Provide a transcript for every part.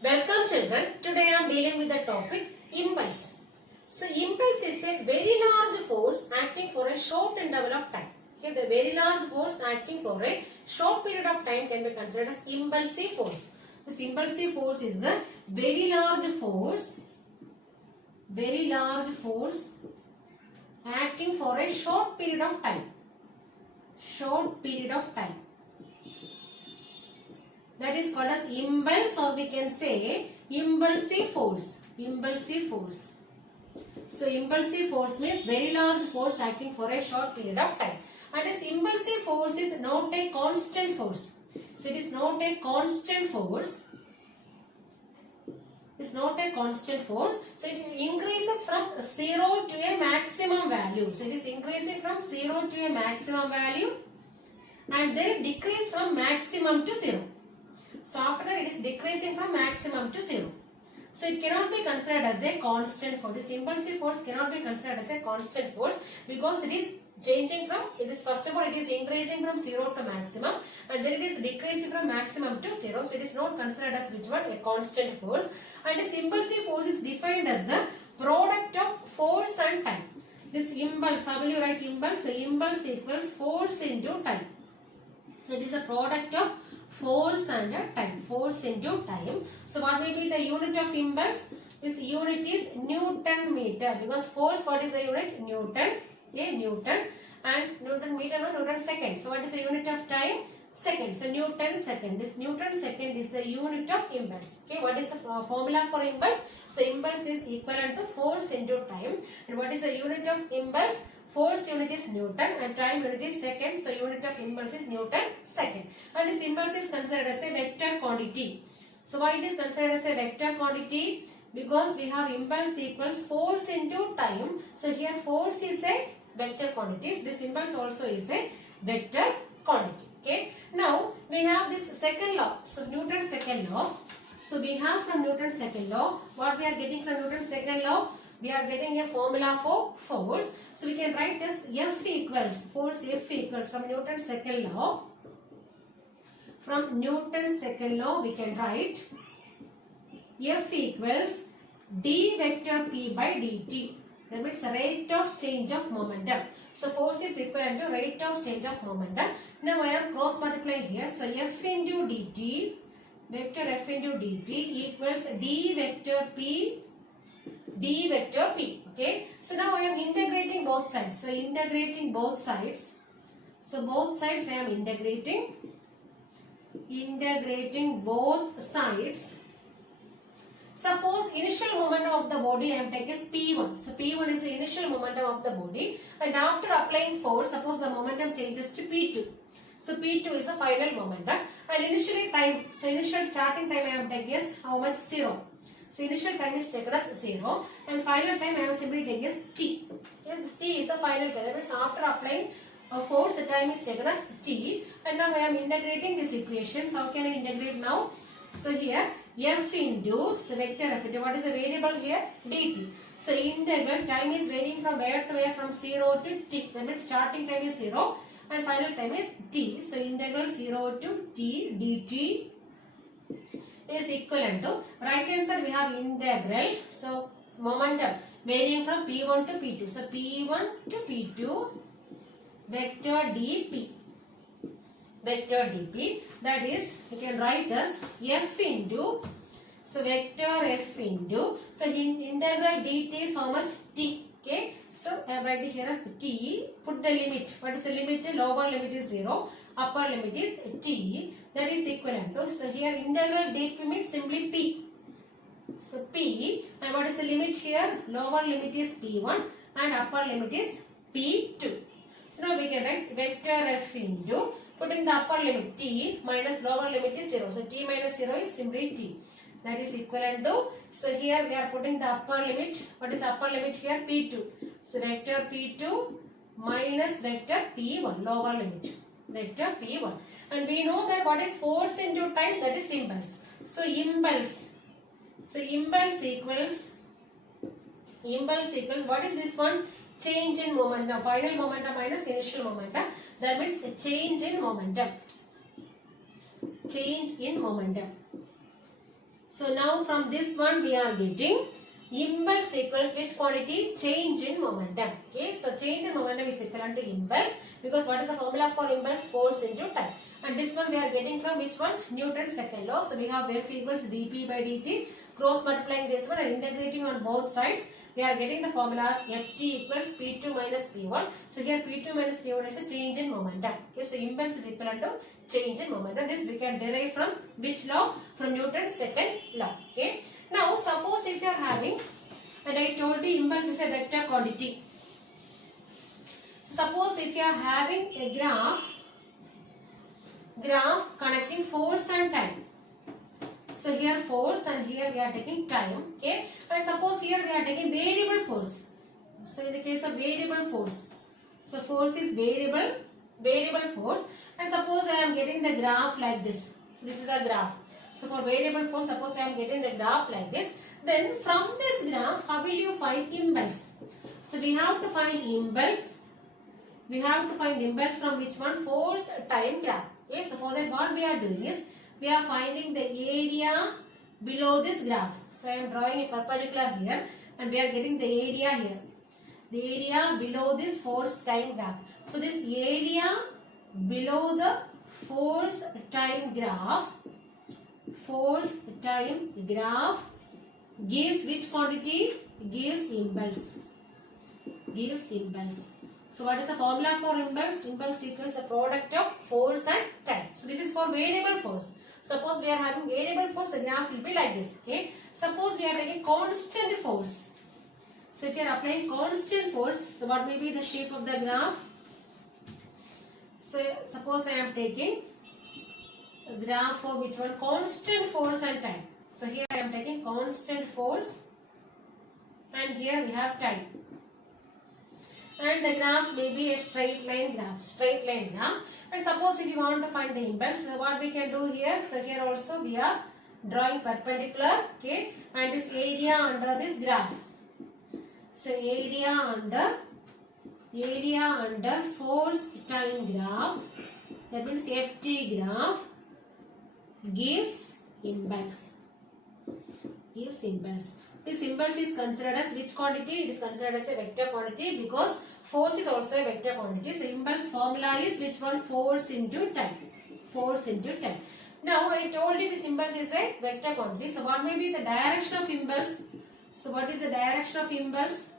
Welcome children. Today I am dealing with the topic impulse. So impulse is a very large force acting for a short interval of time. Here the very large force acting for a short period of time can be considered as impulsive force. This impulsive force is the very large force acting for a short period of time. Short period of time. That is called as impulse, or we can say impulsive force. Impulsive force. So impulsive force means very large force acting for a short period of time. And this impulsive force is not a constant force. So it is not a constant force. It's not a constant force. So it increases from 0 to a maximum value. So it is increasing from 0 to a maximum value and then decrease from maximum to 0. So after that it is decreasing from maximum to 0. So it cannot be considered as a constant force. This impulsive force cannot be considered as a constant force because it is changing from, first of all it is increasing from 0 to maximum and then it is decreasing from maximum to 0. So it is not considered as which one? A constant force. And this impulsive force is defined as the product of force and time. This impulse, how will you write impulse? So impulse equals force into time. So it is a product of force and time. Force into time. So what will be the unit of impulse? This unit is Newton meter, because force, what is the unit? Newton. Okay, Newton. And Newton meter, no, Newton second. So what is the unit of time? Second. So Newton second. This Newton second is the unit of impulse. Okay, what is the formula for impulse? So impulse is equivalent to force into time. And what is the unit of impulse? Force unit is Newton and time unit is second. So unit of impulse is Newton second. And this impulse is considered as a vector quantity. So why it is considered as a vector quantity? Because we have impulse equals force into time. So here force is a vector quantity. This impulse also is a vector quantity. Okay. Now we have this second law. So Newton's second law. So we have from Newton's second law. What we are getting from Newton's second law? We are getting a formula for force. So we can write as F equals, force F equals from Newton's second law. From Newton's second law we can write F equals d vector P by dt. That means rate of change of momentum. So force is equivalent to rate of change of momentum. Now I am cross multiplying here. So F into dt, vector F into dt equals d vector P. Okay. So now I am integrating both sides. So integrating both sides. So both sides I am integrating. Integrating both sides. Suppose initial momentum of the body I am taking is P1. So P1 is the initial momentum of the body. And after applying force, suppose the momentum changes to P2. So P2 is the final momentum. And initially time, so initial starting time I am taking is how much? 0. So initial time is taken as 0 and final time I am simply taking as t. Okay, this t is the final time. That means after applying a force the time is taken as t. And now I am integrating this equation. So how can I integrate now? So here f into, so vector f into, what is the variable here? Dt. So integral, time is varying from where to where? From 0 to t. That means starting time is 0 and final time is t. So integral 0 to t dt is equivalent to, right hand side we have integral, so momentum varying from P1 to P2. So P1 to P2 vector dP. Vector dP, that is we can write as F into, so vector F into, so in integral dt is how much? T. Okay, so I am writing here as t, put the limit. What is the limit? Lower limit is 0, upper limit is t, that is equivalent to, so here integral dp means simply p. So p, and what is the limit here? Lower limit is p1 and upper limit is p2. So now we can write vector f into, putting the upper limit t minus lower limit is 0. So t minus 0 is simply t. That is equivalent to, so here we are putting the upper limit. What is upper limit here? P2. So vector P2 minus vector P1, lower limit. Vector P1. And we know that what is force into time? That is impulse. So impulse. So impulse equals, what is this one? Change in momentum. Final momentum minus initial momentum. That means change in momentum. Change in momentum. So now from this one we are getting impulse equals which quantity? Change in momentum. Okay, so change in momentum is equivalent to impulse, because what is the formula for impulse? Force into time. And this one we are getting from which one? Newton's second law. So we have F equals dP by dt. Cross multiplying this one and integrating on both sides, we are getting the formulas Ft equals P2 minus P1. So here P2 minus P1 is a change in momentum. Okay, so impulse is equivalent to change in momentum. This we can derive from which law? From Newton's second law. Okay. Now suppose if you are having, and I told you impulse is a vector quantity. So suppose if you are having a graph connecting force and time. So here force and here we are taking time. Okay. And suppose here we are taking variable force. So in the case of variable force, so force is variable force. And suppose I am getting the graph like this. So this is a graph. So for variable force, suppose I am getting the graph like this. Then from this graph, how will you find impulse? So we have to find impulse. We have to find impulse from which one? Force time graph. Okay. So for that what we are doing is, we are finding the area below this graph. So I am drawing a perpendicular here and we are getting the area here. The area below this force time graph. So this area below the force time graph gives which quantity? Gives impulse. So what is the formula for impulse? Impulse equals the product of force and time. So this is for variable force. Suppose we are having variable force, the graph will be like this. Okay. Suppose we are taking constant force. So if you are applying constant force, so what will be the shape of the graph? So suppose I am taking a graph for which one? Constant force and time. So here I am taking constant force and here we have time. And the graph may be a straight line graph. And suppose if you want to find the impulse, so what we can do here? So here also we are drawing perpendicular. Okay. And this area under this graph. So area under force time graph, that means Ft graph, gives impulse. This impulse is considered as which quantity? It is considered as a vector quantity because force is also a vector quantity. So impulse formula is which one? Force into time. Now I told you this impulse is a vector quantity. So what may be the direction of impulse? So what is the direction of impulse?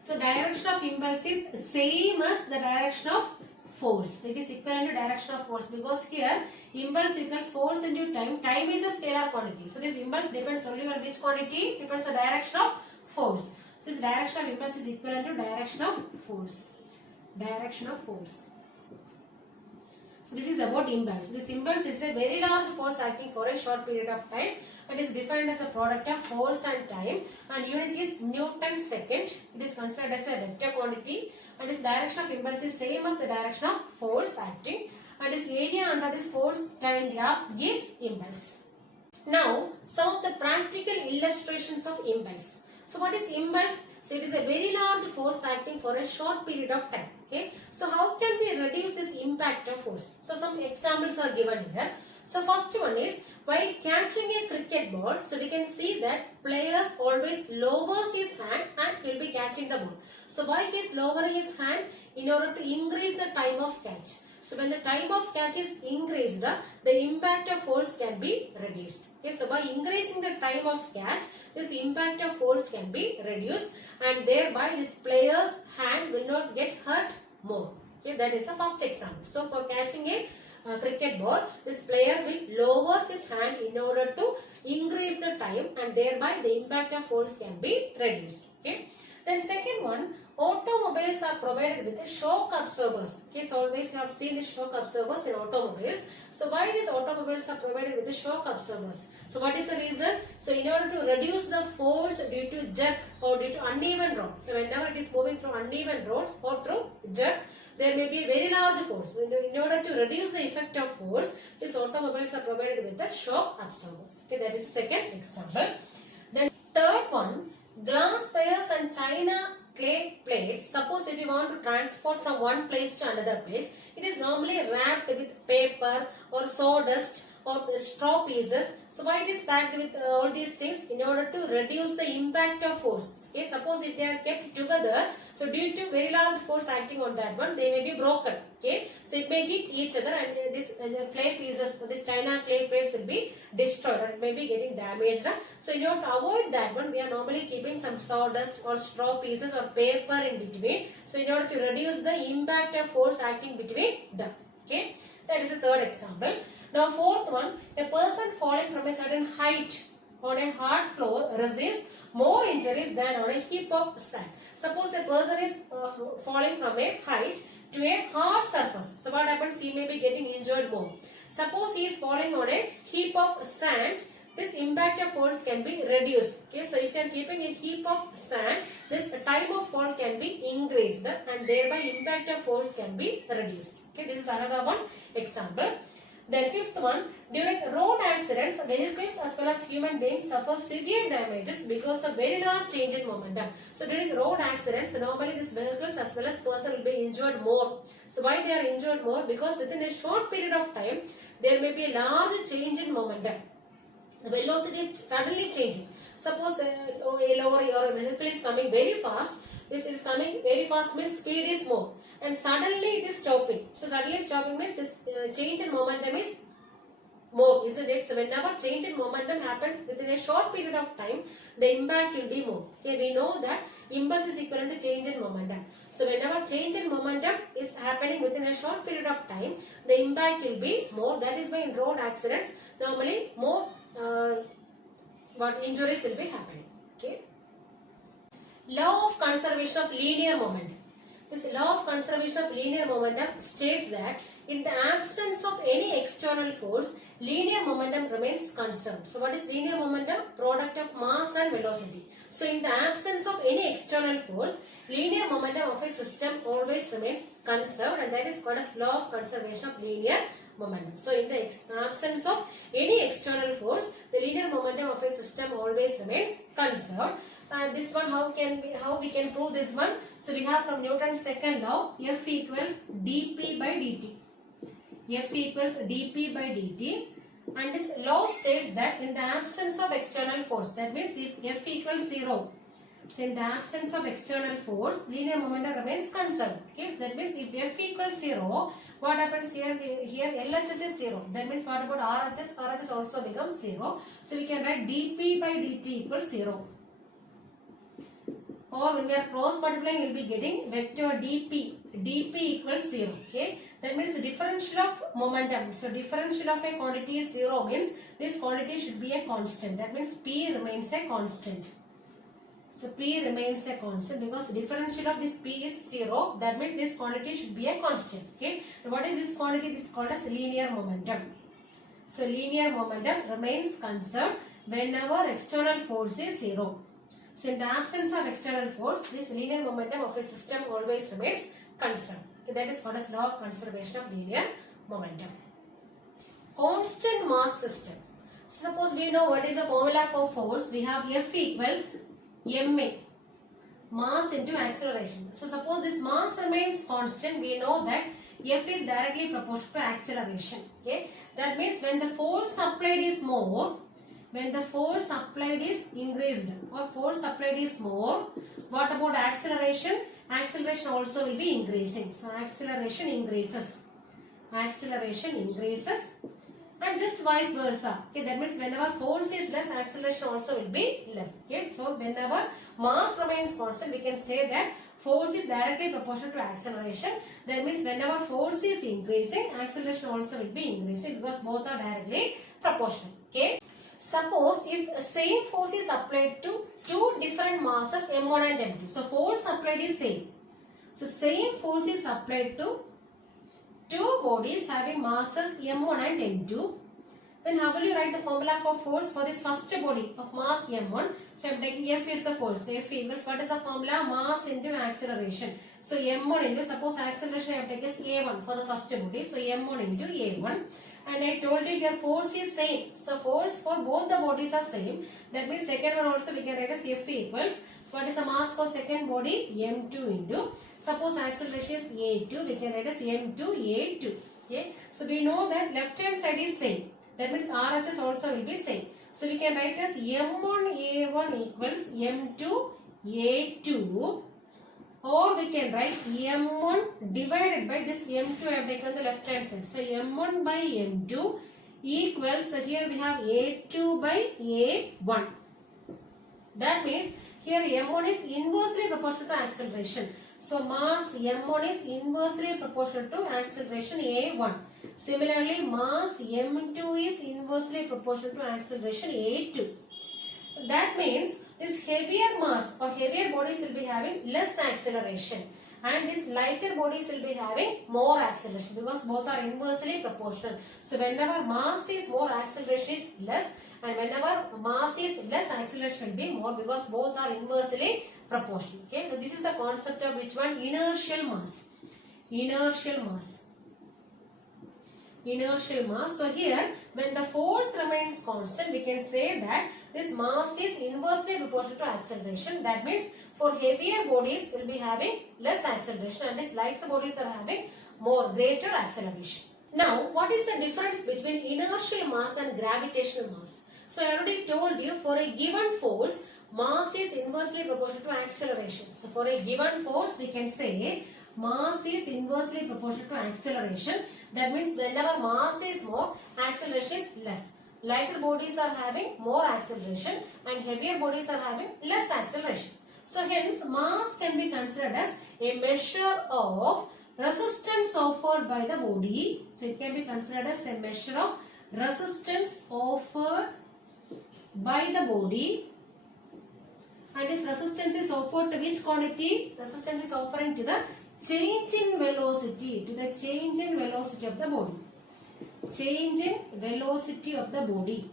So direction of impulse is same as the direction of force. So it is equivalent to direction of force, because here impulse equals force into time. Time is a scalar quantity. So this impulse depends only on which quantity? Depends on direction of force. So this direction of impulse is equivalent to direction of force. So this is about impulse. This impulse is a very large force acting for a short period of time and is defined as a product of force and time, and unit is Newton second. It is considered as a vector quantity and its direction of impulse is same as the direction of force acting, and its area under this force time graph gives impulse. Now some of the practical illustrations of impulse. So what is impulse? So it is a very large force acting for a short period of time. Okay. So how can we reduce this impact of force? So some examples are given here. So first one is, while catching a cricket ball, so we can see that players always lowers his hand and he will be catching the ball. So why he is lowering his hand? In order to increase the time of catch. So when the time of catch is increased, the impact of force can be reduced. Okay, so by increasing the time of catch, this impact of force can be reduced and thereby this player's hand will not get hurt more. Okay, that is the first example. So for catching a cricket ball, this player will lower his hand in order to increase the time and thereby the impact of force can be reduced. Okay. Then second one, automobiles are provided with the shock absorbers. Okay, so always you have seen the shock absorbers in automobiles. So why these automobiles are provided with the shock absorbers? So what is the reason? So in order to reduce the force due to jerk or due to uneven road. So whenever it is moving through uneven roads or through jerk, there may be a very large force. In order to reduce the effect of force, these automobiles are provided with the shock absorbers. Okay, that is the second example. Then third one, glass wires and china clay plates. Suppose if you want to transport from one place to another place, it is normally wrapped with paper or sawdust or straw pieces. So why it is packed with all these things? In order to reduce the impact of force. Okay, suppose if they are kept together, so due to very large force acting on that one, they may be broken. Okay, so it may hit each other, and this clay pieces, this china clay plates will be destroyed, or it may be getting damaged. So in order to avoid that one, we are normally keeping some sawdust or straw pieces or paper in between. So in order to reduce the impact of force acting between them. Okay, that is the third example. Now fourth one, a person falling from a certain height on a hard floor resists more injuries than on a heap of sand. Suppose a person is falling from a height to a hard surface. So what happens? He may be getting injured more. Suppose he is falling on a heap of sand, this impact of force can be reduced. Okay, so if you are keeping a heap of sand, this time of fall can be increased, and thereby impact of force can be reduced. Okay, this is another one example. Then fifth one, during road accidents, vehicles as well as human beings suffer severe damages because of very large change in momentum. So during road accidents, normally these vehicles as well as person will be injured more. So why they are injured more? Because within a short period of time, there may be a large change in momentum. The velocity is suddenly changing. Suppose a lorry or a vehicle is coming very fast. This is coming very fast means speed is more, and suddenly it is stopping. So suddenly stopping means this change in momentum is more, isn't it? So whenever change in momentum happens within a short period of time, the impact will be more. Okay, we know that impulse is equivalent to change in momentum. So whenever change in momentum is happening within a short period of time, the impact will be more. That is why in road accidents, normally more injuries will be happening. Okay. Law of conservation of linear momentum. This law of conservation of linear momentum states that in the absence of any external force, linear momentum remains conserved. So what is linear momentum? Product of mass and velocity. So in the absence of any external force, linear momentum of a system always remains conserved, and that is called as law of conservation of linear momentum. So in the absence of any external force, the linear momentum of a system always remains conserved. And this one, how we can prove this one? So we have from Newton's second law, F equals dp by dt. F equals dp by dt, and this law states that in the absence of external force, that means if F equals 0, so in the absence of external force, linear momentum remains conserved. Okay, that means if F equals 0, what happens here? Here LHS is 0. That means what about RHS? RHS also becomes 0. So we can write dp by dt equals 0. Or when we are cross multiplying, we will be getting vector dp. dp equals 0. Okay, that means the differential of momentum. So differential of a quantity is 0 means this quantity should be a constant. That means p remains a constant. So p remains a constant because differential of this p is 0. That means this quantity should be a constant. Okay, so what is this quantity? This is called as linear momentum. So linear momentum remains conserved whenever external force is 0. So in the absence of external force, this linear momentum of a system always remains conserved. Okay, that is called as law of conservation of linear momentum. Constant mass system. So suppose we know what is the formula for force. We have F equals ma, mass into acceleration. So suppose this mass remains constant, we know that F is directly proportional to acceleration. Okay, that means when the force applied is more, when the force applied is increased or force applied is more, what about acceleration? Acceleration also will be increasing. So acceleration increases. Acceleration increases, and just vice versa. Okay, that means whenever force is less, acceleration also will be less. Okay, so whenever mass remains constant, we can say that force is directly proportional to acceleration. That means whenever force is increasing, acceleration also will be increasing because both are directly proportional. Okay. Suppose if same force is applied to two different masses m1 and m2. So force applied is same. So same force is applied to two bodies having masses m1 and m2. Then how will you write the formula for force for this first body of mass m1? So I am taking F is the force. So F equals, what is the formula? Mass into acceleration. So m1 into, suppose acceleration I am taking is a1 for the first body. So m1 into a1. And I told you here force is same. So force for both the bodies are same. That means second one also we can write as F equals. So what is the mass for second body? m2 into, suppose acceleration is a2, we can write as m2 a2. Okay. So we know that left hand side is same. That means RHS also will be same. So we can write as M1A1 equals M2A2, or we can write M1 divided by this M2 I have taken the left hand side. So M1 by M2 equals, so here we have A2 by A1. That means here M1 is inversely proportional to acceleration. So mass M1 is inversely proportional to acceleration A1. Similarly, mass M2 is inversely proportional to acceleration A2. That means this heavier mass or heavier bodies will be having less acceleration, and these lighter bodies will be having more acceleration, because both are inversely proportional. So whenever mass is more, acceleration is less, and whenever mass is less, acceleration will be more, because both are inversely proportional. Okay, so this is the concept of which one? Inertial mass. Inertial mass. Inertial mass. So here, when the force remains constant, we can say that this mass is inversely proportional to acceleration. That means for heavier bodies will be having less acceleration, and these lighter bodies are having more, greater acceleration. Now, what is the difference between inertial mass and gravitational mass? So I already told you, for a given force, mass is inversely proportional to acceleration. So for a given force, we can say mass is inversely proportional to acceleration. That means whenever mass is more, acceleration is less. Lighter bodies are having more acceleration, and heavier bodies are having less acceleration. So hence, mass can be considered as a measure of resistance offered by the body. So it can be considered as a measure of resistance offered by the body. And this resistance is offered to which quantity? Resistance is offering to the change in velocity, of the body. Change in velocity of the body.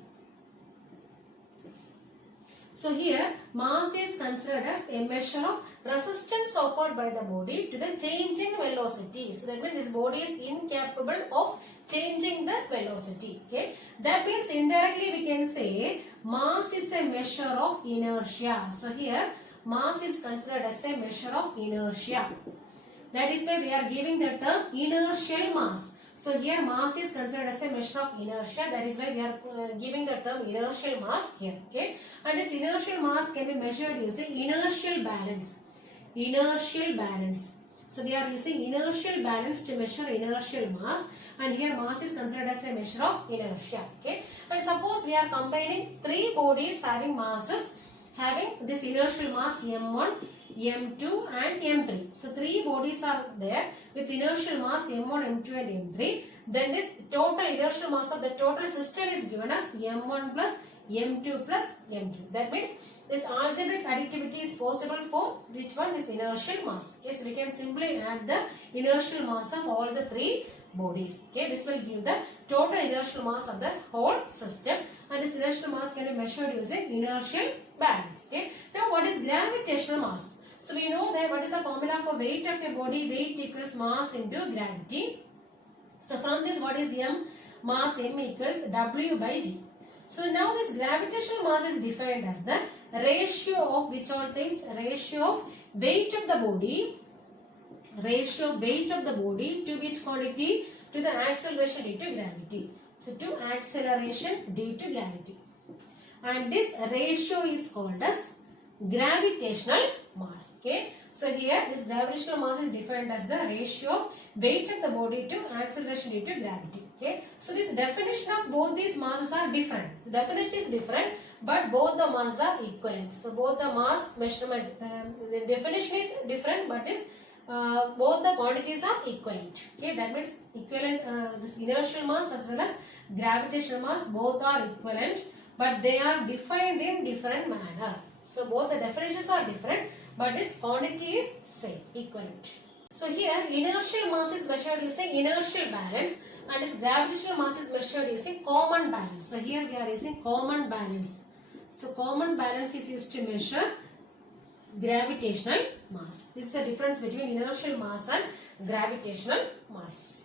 So here, mass is considered as a measure of resistance offered by the body to the change in velocity. So that means this body is incapable of changing the velocity. Okay. That means indirectly we can say mass is a measure of inertia. So here, mass is considered as a measure of inertia. That is why we are giving the term inertial mass. So here mass is considered as a measure of inertia. That is why we are giving the term inertial mass here. Okay. And this inertial mass can be measured using inertial balance. Inertial balance. So we are using inertial balance to measure inertial mass. And here mass is considered as a measure of inertia. Okay. And suppose we are combining three bodies having masses having this inertial mass M1, M2 and M3. So three bodies are there with inertial mass M1, M2 and M3. Then this total inertial mass of the total system is given as M1 plus M2 plus M3. That means this algebraic additivity is possible for which one? This inertial mass. Yes, we can simply add the inertial mass of all the three bodies. Okay, this will give the total inertial mass of the whole system, and this inertial mass can be measured using inertial balance. Okay. Now, what is gravitational mass? So we know that what is the formula for weight of a body? Weight equals mass into gravity. So from this, what is M? Mass M equals W by G. So now this gravitational mass is defined as the ratio of which all things? Ratio of weight of the body. Ratio of weight of the body to which quantity? To the acceleration due to gravity. So to acceleration due to gravity. And this ratio is called as gravitational mass. Okay. So here this gravitational mass is defined as the ratio of weight of the body to acceleration due to gravity. Okay. So this definition of both these masses are different. The definition is different, but both the masses are equivalent. So both the mass measurement, the definition is different, but is both the quantities are equivalent. Okay. That means equivalent, this inertial mass as well as gravitational mass, both are equivalent, but they are defined in different manner. So both the definitions are different, but this quantity is same, equivalent. So here inertial mass is measured using inertial balance, and this gravitational mass is measured using common balance. So here we are using common balance. So common balance is used to measure gravitational mass. This is the difference between inertial mass and gravitational mass.